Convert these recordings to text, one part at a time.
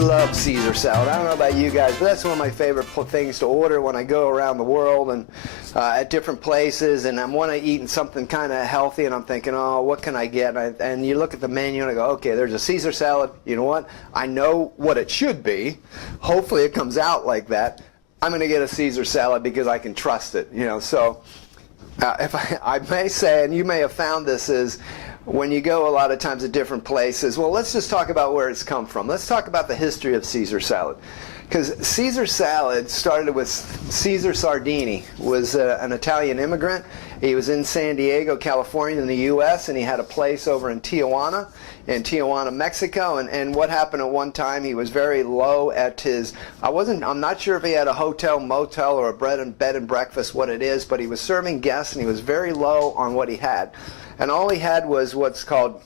love Caesar salad. I don't know about you guys, but that's one of my favorite things to order when I go around the world and at different places, and I'm want to eat something kind of healthy, and I'm thinking, oh, what can I get? And you look at the menu and I go, okay, there's a Caesar salad. You know what? I know what it should be. Hopefully it comes out like that. I'm going to get a Caesar salad because I can trust it. You know, so if I may say, and you may have found this, is when you go a lot of times to different places, well, let's just talk about where it's come from. Let's talk about the history of Caesar salad. Because Caesar salad started with Caesar Sardini, was an Italian immigrant. He was in San Diego, California in the U.S., and he had a place over in Tijuana, Mexico. And what happened at one time, he was very low at his, I'm not sure if he had a hotel, motel, or a bed and breakfast, what it is, but he was serving guests, and he was very low on what he had. And all he had was what's called,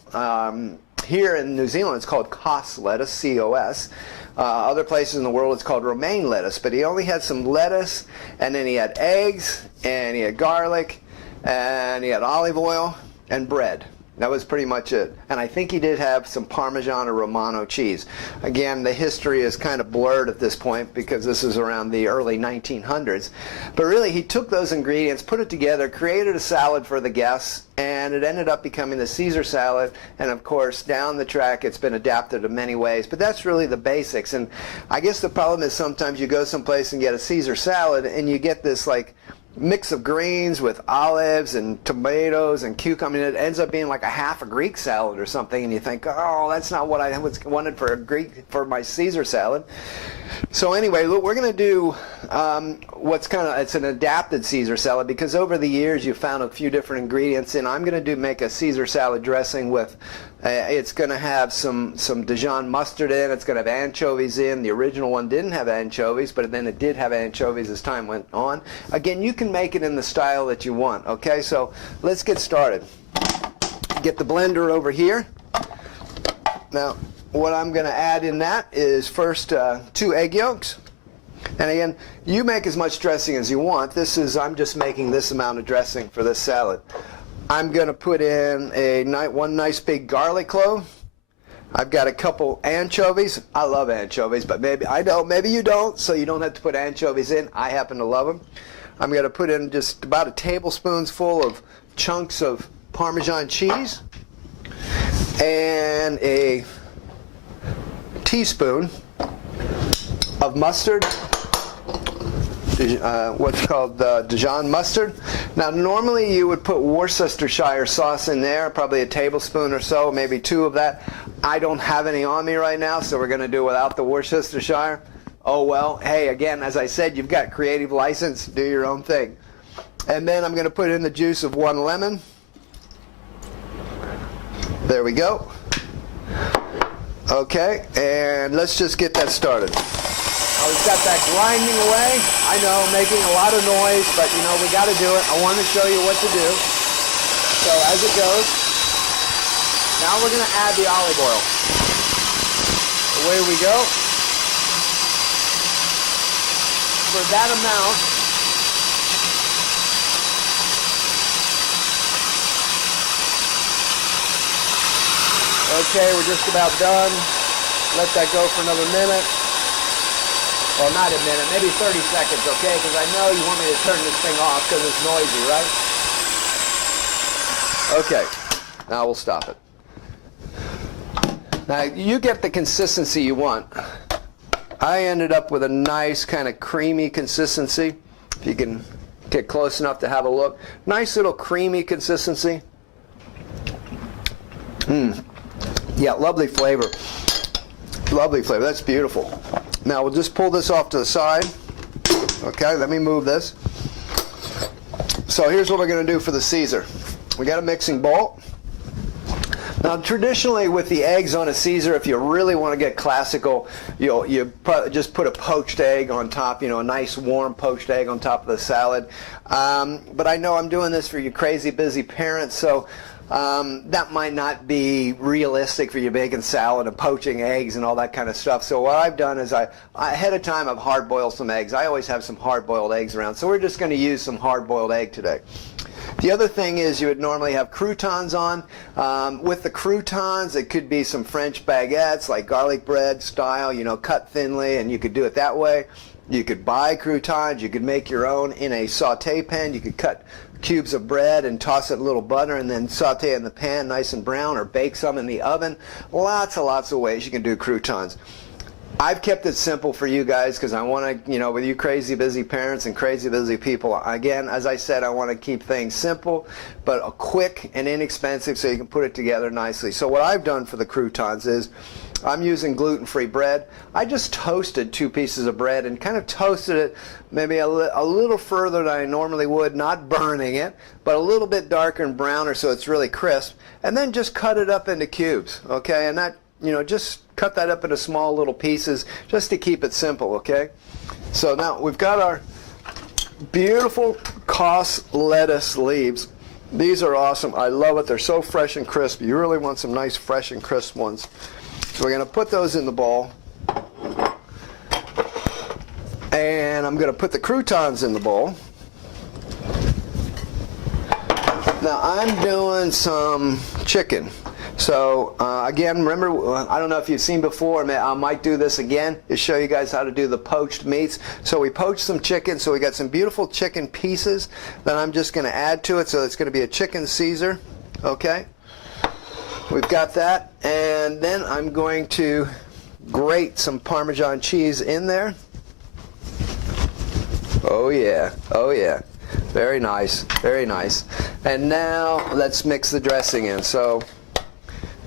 here in New Zealand, it's called Cos lettuce, C-O-S. Other places in the world, it's called romaine lettuce. But he only had some lettuce, and then he had eggs, and he had garlic, and he had olive oil, and bread. That was pretty much it. And I think he did have some Parmesan or Romano cheese. Again, the history is kind of blurred at this point because this is around the early 1900s. But really, he took those ingredients, put it together, created a salad for the guests, and it ended up becoming the Caesar salad. And of course, down the track, it's been adapted in many ways. But that's really the basics. And I guess the problem is sometimes you go someplace and get a Caesar salad, and you get this like mix of greens with olives and tomatoes and cucumber. I mean, it ends up being like a half a Greek salad or something, and you think, oh, that's not what I wanted for my Caesar salad. So anyway, look, we're going to do it's an adapted Caesar salad, because over the years you found a few different ingredients, and I'm going to make a Caesar salad dressing with it's going to have some Dijon mustard in. It's going to have anchovies in. The original one didn't have anchovies, but then it did have anchovies as time went on. Again, you can make it in the style that you want. Okay, so let's get started. Get the blender over here. Now, what I'm going to add in that is first 2 egg yolks. And again, you make as much dressing as you want. I'm just making this amount of dressing for this salad. I'm going to put in one nice big garlic clove. I've got a couple anchovies. I love anchovies, but maybe you don't, so you don't have to put anchovies in. I happen to love them. I'm going to put in just about a tablespoonful of chunks of Parmesan cheese and a teaspoon of mustard, what's called Dijon mustard. Now, normally you would put Worcestershire sauce in there, probably a tablespoon or so, maybe 2 of that. I don't have any on me right now, so we're going to do without the Worcestershire. Oh well, hey, again, as I said, you've got creative license, do your own thing. And then I'm going to put in the juice of 1 lemon. There we go. Okay, and let's just get that started. We've got that grinding away. I know, making a lot of noise, but you know, we got to do it. I want to show you what to do. So as it goes, now we're going to add the olive oil. Away we go. For that amount, okay, we're just about done. Let that go for another minute. Well, not a minute, maybe 30 seconds, okay? Because I know you want me to turn this thing off because it's noisy, right? Okay, now we'll stop it. Now, you get the consistency you want. I ended up with a nice kind of creamy consistency. If you can get close enough to have a look. Nice little creamy consistency. Yeah, lovely flavor. Lovely flavor. That's beautiful. Now we'll just pull this off to the side. Okay, let me move this. So here's what we're going to do for the Caesar. We got a mixing bowl. Now traditionally with the eggs on a Caesar, if you really want to get classical, you just put a poached egg on top, a nice warm poached egg on top of the salad. But I know I'm doing this for you crazy busy parents, so that might not be realistic for you making salad and poaching eggs and all that kind of stuff. So what I've done is I ahead of time I've hard boiled some eggs. I always have some hard boiled eggs around. So we're just going to use some hard boiled egg today. If The other thing is you would normally have croutons on. With the croutons, it could be some French baguettes, like garlic bread style, you know, cut thinly, and you could do it that way. You could buy croutons. You could make your own in a saute pan. You could cut cubes of bread and toss it in a little butter and then saute it in the pan nice and brown, or bake some in the oven. Lots of ways you can do croutons. I've kept it simple for you guys because I want to, you know, with you crazy busy parents and crazy busy people, again, as I said, I want to keep things simple but quick and inexpensive so you can put it together nicely. So what I've done for the croutons is I'm using gluten-free bread. I just toasted 2 pieces of bread and kind of toasted it maybe a little further than I normally would, not burning it, but a little bit darker and browner so it's really crisp, and then just cut it up into cubes, okay? And that, you know, just cut that up into small little pieces just to keep it simple, okay? So now we've got our beautiful Cos lettuce leaves. These are awesome. I love it. They're so fresh and crisp. You really want some nice fresh and crisp ones. So we're going to put those in the bowl. And I'm going to put the croutons in the bowl. Now I'm doing some chicken. So again, remember, I don't know if you've seen before, I might do this again to show you guys how to do the poached meats. So we poached some chicken, so we got some beautiful chicken pieces that I'm just going to add to it. So it's going to be a chicken Caesar, okay? We've got that, and then I'm going to grate some Parmesan cheese in there. Oh yeah, oh yeah. Very nice, very nice. And now let's mix the dressing in. So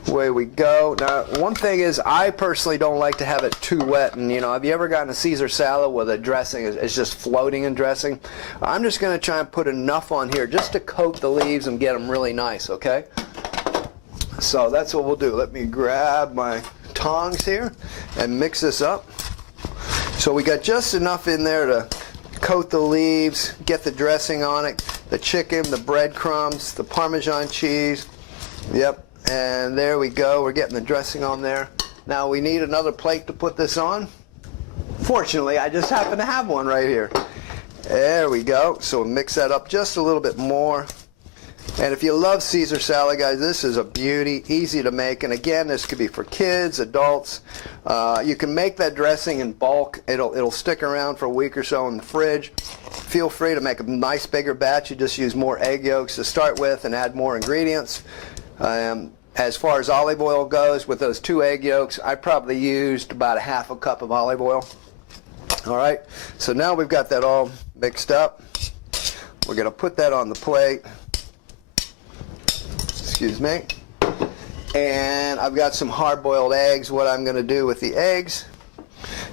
away we go. Now, one thing is, I personally don't like to have it too wet. And you know, have you ever gotten a Caesar salad where the dressing is just floating in dressing? I'm just going to try and put enough on here just to coat the leaves and get them really nice, okay? So that's what we'll do. Let me grab my tongs here and mix this up. So we got just enough in there to coat the leaves, get the dressing on it, the chicken, the breadcrumbs, the Parmesan cheese. Yep. And there we go. We're getting the dressing on there. Now we need another plate to put this on. Fortunately, I just happen to have one right here. There we go. So we'll mix that up just a little bit more. And if you love Caesar salad, guys, this is a beauty, easy to make. And again, this could be for kids, adults. You can make that dressing in bulk. It'll stick around for a week or so in the fridge. Feel free to make a nice bigger batch. You just use more egg yolks to start with and add more ingredients. As far as olive oil goes, with those 2 egg yolks, I probably used about a half a cup of olive oil. All right, so now we've got that all mixed up. We're going to put that on the plate. Excuse me. And I've got some hard-boiled eggs. What I'm going to do with the eggs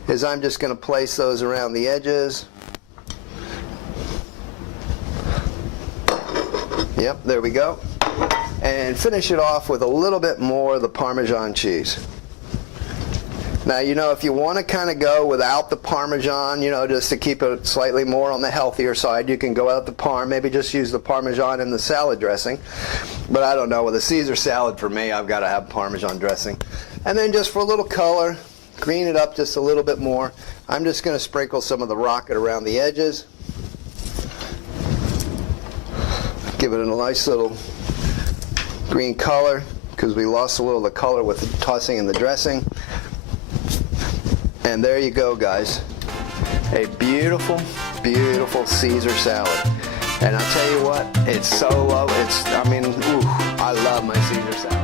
is I'm just going to place those around the edges. Yep, there we go. And finish it off with a little bit more of the Parmesan cheese. Now, you know, if you want to kind of go without the Parmesan, you know, just to keep it slightly more on the healthier side, you can go out the Parm, maybe just use the Parmesan in the salad dressing. But I don't know, with a Caesar salad for me, I've got to have Parmesan dressing. And then just for a little color, green it up just a little bit more. I'm just going to sprinkle some of the rocket around the edges. Give it a nice little green color, because we lost a little of the color with the tossing in the dressing. And there you go, guys. A beautiful, beautiful Caesar salad. And I'll tell you what, it's so lovely. I love my Caesar salad.